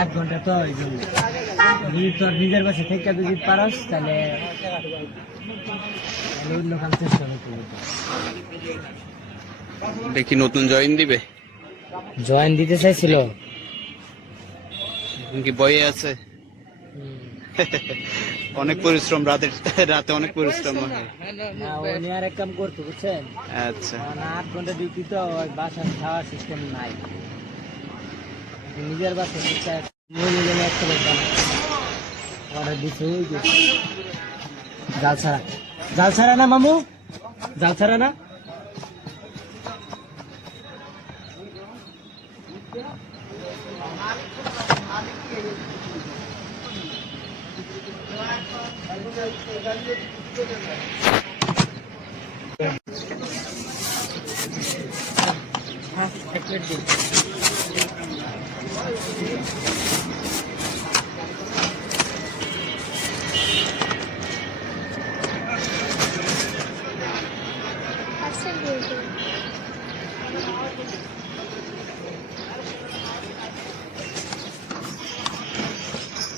আট ঘন্টা তো তোর নিজের বাসে থেকে যদি পারস তাহলে অন্য কাম চেষ্টা করতে। দেখি নতুন জয়েন দিবে, জয়েন দিতে চাইছিল কি বয়ে আছে। অনেক পরিশ্রম, রাতে অনেক পরিশ্রম হয়। উনি আর এক কাম করতে বুঝছেন। আচ্ছা 8 ঘন্টা ডিউটি তো বাসার খাওয়ার সিস্টেম নাই, নিজের বাসা অর্ডার দিচ্ছে। জাল ছাড়া, জাল ছাড়া না মামু, জাল ছাড়া না। এক প্লেট দিন। এক প্লেট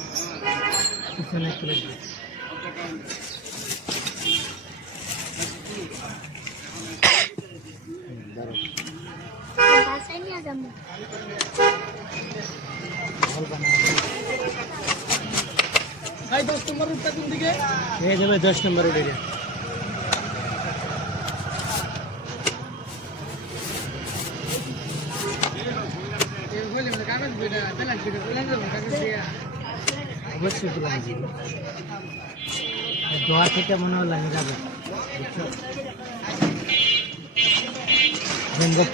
দিন। ভাই 10 নম্বর রুটটা কোন দিকে? এই যাবে 10 নম্বর রুটে। অবশ্যই তুলে নিবি। দোয়া থেকে মনে হলো আমি যাবো,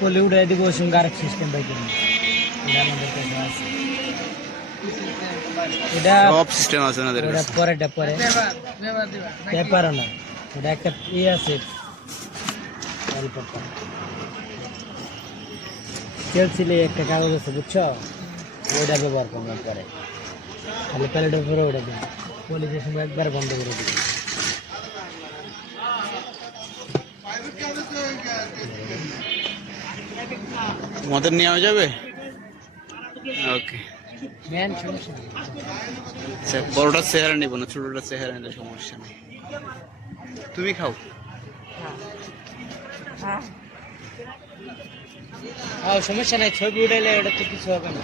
পলে উঠে দিব ওই সঙ্গে আরেক সিস্টেম বাইক এটা আমাদের কাছে আছে। এটা সব সিস্টেম আছে না, ওটা পরেটা পরে পেপার না, ওটা একটা আছে চেলছিলে একটা কাগজ আছে বুঝছো, ওইটা ব্যবহার করবার পরে খালি প্যালেটের উপরে ওটা দিন, পুলিশের সঙ্গে একবার বন্ধ করে দিন। তোমাদের নেওয়া যাবে? ওকে, আচ্ছা বড়টার চেহারা নিব না, ছোটটার চেহারা নিলে সমস্যা নেই। তুমি খাও। সমস্যা নাই, ছবি উঠাইলে ওটা তো কিছু হবে না।